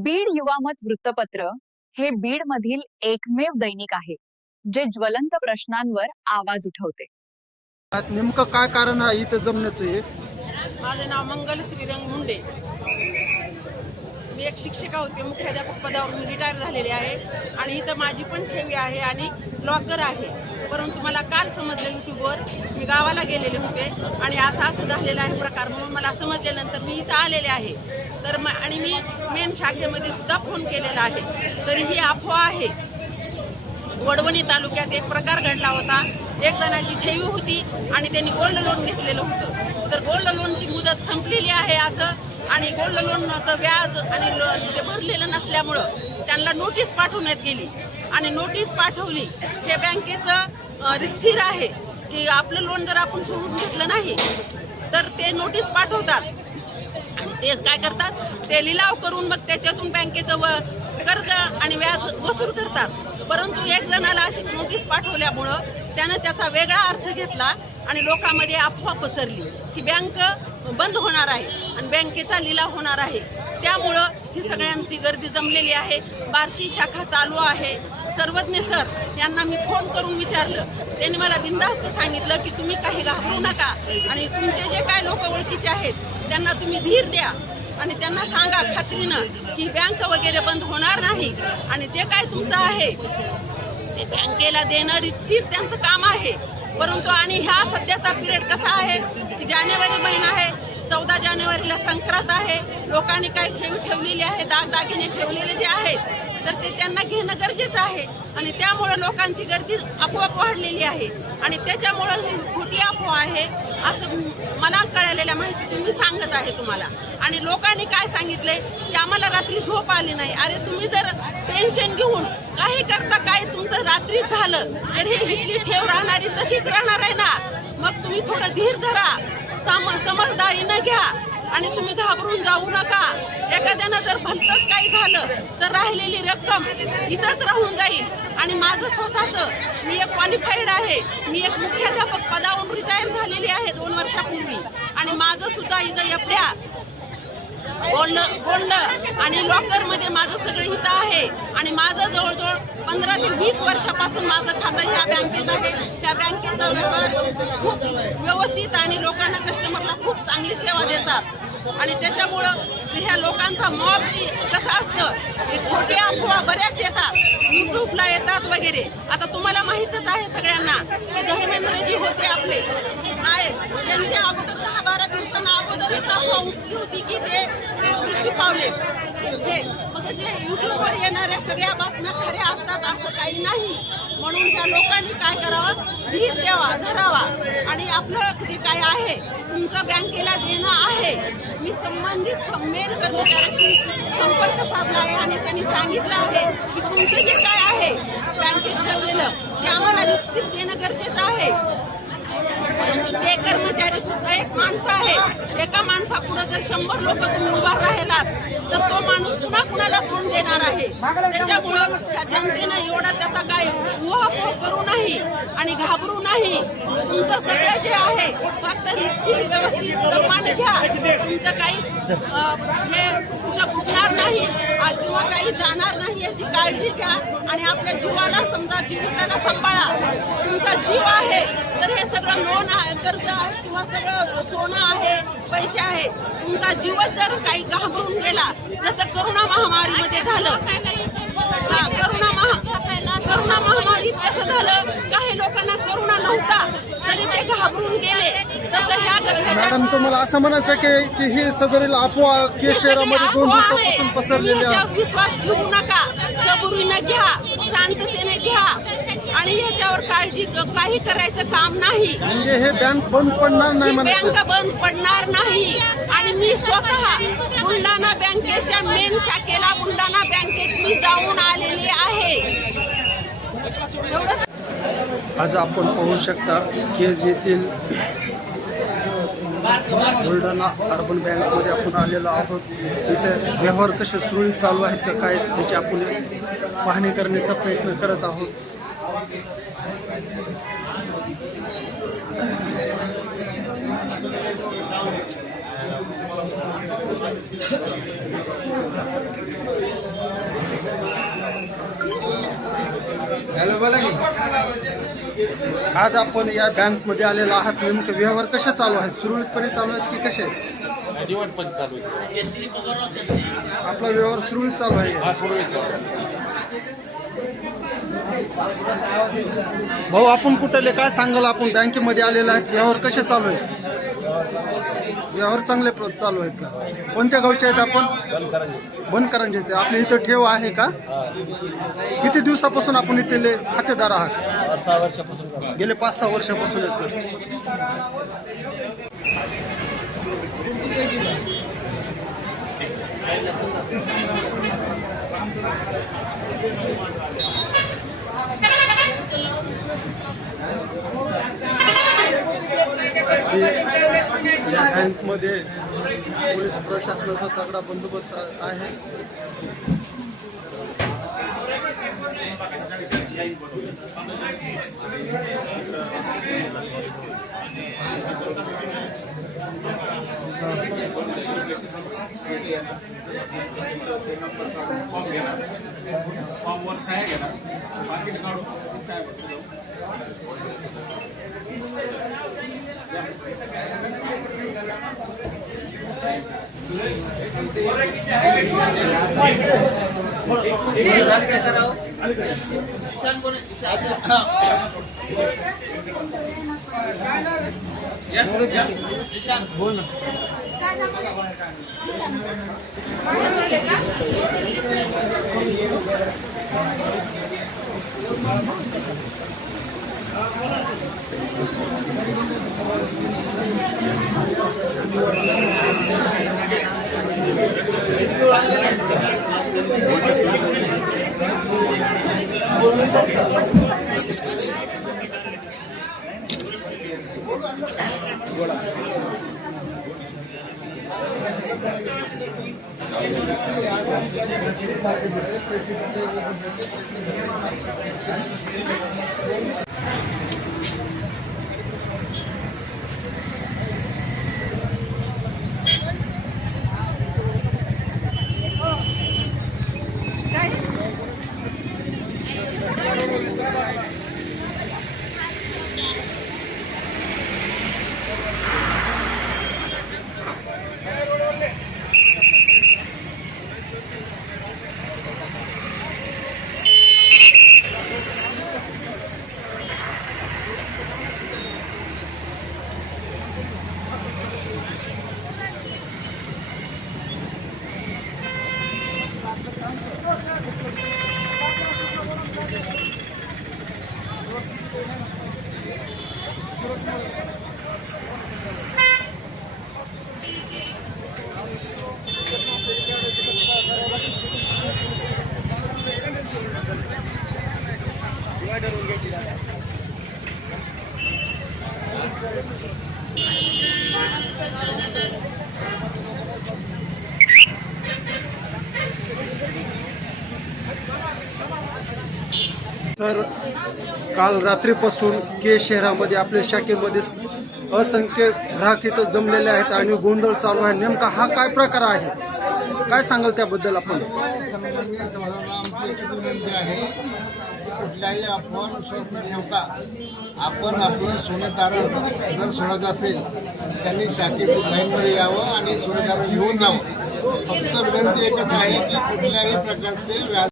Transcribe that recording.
बीड युवामत वृत्तपत्र हे बीड मधील एकमेव दैनिक आहे जे ज्वलंत प्रश्नांवर आवाज उठवते। नेमकं काय कारण आहे इथं जमण्याचं हे? माझं नाव मंगल श्रीरंग मुंडे। मी एक शिक्षिका होते, मुख्याध्यापक पदावर मी रिटायर झालेले आहे आणि इथं माझी पण ठेवी आहे आणि लॉकर आहे। परंतु मला काल समजलं युट्यूबवर, मी गावाला गेलेले होते आणि असं झालेलं आहे प्रकार म्हणून मला समजल्यानंतर मी इथं आलेले आहे। तर आणि मी मेन शाखेमध्ये सुद्धा फोन केलेला आहे, तरी ही अफवा आहे। वडवणी तालुक्यात एक प्रकार घडला होता, एक जणाची ठेवी होती आणि त्यांनी गोल्ड लोन घेतलेलं होतं। तर गोल्ड लोनची मुदत संपलेली आहे असं, आणि गोल्ड लोनचं व्याज आणि ते भरलेलं नसल्यामुळं त्यांना नोटीस पाठवण्यात गेली आणि नोटीस पाठवली। हे बँकेचं रिक्सीर आहे की आपलं लोन जर आपण सोडून घेतलं नाही तर ते नोटीस पाठवतात आणि ते काय करतात, ते लिलाव करून मग त्याच्यातून बँकेचं कर्ज आणि व्याज वसूल करतात। परंतु एक जणाला अशी नोटीस पाठवल्यामुळं त्यानं त्याचा वेगळा अर्थ घेतला आणि लोकांमध्ये अफवा पसरली की बँक बंद होणार आहे आणि बँकेचा लिलाव होणार आहे। त्यामुळं ही सगळ्यांची गर्दी जमलेली आहे। बार्शी शाखा चालू आहे। सर्वज्ञ सर यांना मी फोन करून विचारलं, त्यांनी मला बिनधास्त सांगितलं की तुम्ही काही घाबरू नका आणि तुमचे जे काय लोक ओळखीचे आहेत त्यांना तुम्ही धीर द्या आणि त्यांना सांगा खात्रीनं की बँक वगैरे बंद होणार नाही आणि जे काय तुमचं आहे ते बँकेला देणं रितसर त्यांचं काम आहे। परंतु आणि ह्या सध्याचा पिरियड कसा आहे की जानेवारी महिना आहे, 14 जानेवारीला संक्रांत आहे, लोकांनी काही ठेवलेली आहे, दागदागिने ठेवलेले जे आहेत तर ते त्यांना घेणं गरजेचं आहे आणि त्यामुळे लोकांची गर्दी आपोआप वाढलेली आहे आणि त्याच्यामुळं ही खोटी अफवा आहे असं मला कळलेल्या माहितीतून मी सांगत आहे तुम्हाला। आणि लोकांनी काय सांगितलंय की आम्हाला रात्री झोप आली नाही। अरे तुम्ही जर टेन्शन घेऊन काही करता, काय तुमचं रात्री झालं तर ही इथली ठेव राहणारी तशीच राहणार आहे ना। मग तुम्ही थोडं धीर धरा, समजदारीनं घ्या आणि तुम्ही घाबरून जाऊ नका। एखाद्यानं जर भलतंच काही झालं तर राहिलेली रक्कम इथंच राहून जाईल। आणि माझं स्वतःचं, मी एक क्वालिफाईड आहे, मी एक मुख्याध्यापक पदावरून रिटायर झालेली आहे 2 वर्षापूर्वी आणि माझं सुद्धा इथं एवढ्या गोल्ड आणि लॉकर मध्ये माझं सगळं हित आहे आणि माझं जवळजवळ 15 ते 20 वर्षापासून माझं खातं ह्या बँकेत आहे। त्या बँकेचा व्यवहार खूप व्यवस्थित आणि लोकांना, कस्टमरला खूप चांगली सेवा देतात आणि त्याच्यामुळं ह्या लोकांचा मॉब कसं असतं की खोटी अफवा बऱ्याच येतात, युट्यूबला येतात वगैरे। आता तुम्हाला माहीतच आहे सगळ्यांना की धर्मेंद्रजी होते आपले नायक, त्यांच्या अगोदर 10-12 दिवसांना अगोदर एक अफवा उठली होती की ते मृत्यू पावले। मग जे युट्यूबवर येणाऱ्या सगळ्या बातम्या खऱ्या असतात असं काही नाही। म्हणून त्या लोकांनी काय करावं, धीर द्यावा, धरावा आणि आपलं जे काय आहे तुमचं बँकेला देणं आहे। मी संबंधित मेल कर्मचाऱ्याशी संपर्क साधला आहे आणि त्यांनी सांगितलं आहे की तुमचं जे काय आहे बँकेत ठरलेलं ते आम्हाला रिसिप्ट देणं गरजेचं आहे। ते कर्मचारी सुद्धा एक माणसं आहे, एका माणसापुढे जर 100 लोक तुम्ही उभा राहिलात तर तो माणूस कुणाला तोंड देणार आहे। त्याच्यामुळं त्या जनतेनं एवढा त्याचा काय उहापोह करू नाही आणि घाबरू नाही। तुमचं सगळं जे आहे फक्त रितसर व्यवस्थित दमाने घ्या, तुमचं काही हे कुठं फुटणार नाही किंवा काही जाणार नाही याची काळजी घ्या आणि आपल्या जीवाला, समजा जीविताला सांभाळा। तुमचा जीव आहे तर हे सगळं लोन आहे, कर्ज आहे किंवा सगळं सोनं आहे, पैसे आहे, तुमचा जीवच जर काही घाबरून गेला जसं करोना महामारीमध्ये झालं, करोना महामारीत कसं झालं, काही लोकांना करोना नव्हता तरी ते घाबरून गेले, तसं ह्या मॅडम तुम्हाला असं म्हणायचं की ही सदरील अफवा के शहरामध्ये 2 दिवसापासून पसरलेली आहे। विश्वास ठेवू नका, सबुरीनं घ्या, शांततेने घ्या आणि याच्यावर काळजी काही करायचं काम नाही। म्हणजे हे बँक बंद पडणार नाही म्हणायचं? बँक बंद पडणार नाही आणि मी स्वतः बुलढाणा बँकेच्या मेन शाखेला बुलढाणा बँकेत मी जाऊन आलेली आहे। आज आपण पाहू शकता केज येथील बुलढाणा अर्बन बँकमध्ये आपण आलेलो आहोत। इथे व्यवहार कसे सुरळीत चालू आहेत का काय त्याची आपण पाहणी करण्याचा प्रयत्न करत आहोत। आज आपण या बँकमध्ये आलेलो आहात, नेमकं व्यवहार कसे चालू आहेत? सुरळीतपणे चालू आहेत की कसे आहेत? आपला व्यवहार सुरळीत चालू आहे. भाऊ, आपण कुठले काय सांगाल? आपण बँकेमध्ये आलेलो आहेत, व्यवहार कसे चालू आहेत? व्यवहार चांगले चालू आहेत का? कोणत्या गावचे आहेत आपण? बनकरांचे आहेत. आपल्या इथं ठेव आहे का? किती दिवसापासून आपण इथे खातेदार आहात? 6 वर्षापासून. गेले 5-6 वर्षापासून आहेत. या बँकमध्ये पोलीस प्रशासनाचा तगडा बंदोबस्त आहे. तर काल रात्रीपासून के शहरामध्ये आपल्या शाखेमध्ये असंख्य ग्राहक इथं जमलेले आहेत आणि गोंधळ चालू आहे. नेमका हा काय प्रकार आहे? काय सांगाल त्याबद्दल आपण? सन्माननीय समाजाला आमची एकच विनंती आहे, कुठल्याही अफवावर विश्वास न ठेवता आपण आपलं सोने तारण जर सोडायचं असेल त्यांनी शाखेत लाईनमध्ये यावं आणि सोने तारण घेऊन जावं. फक्त विनंती एकच आहे की कुठल्याही प्रकारचे व्याज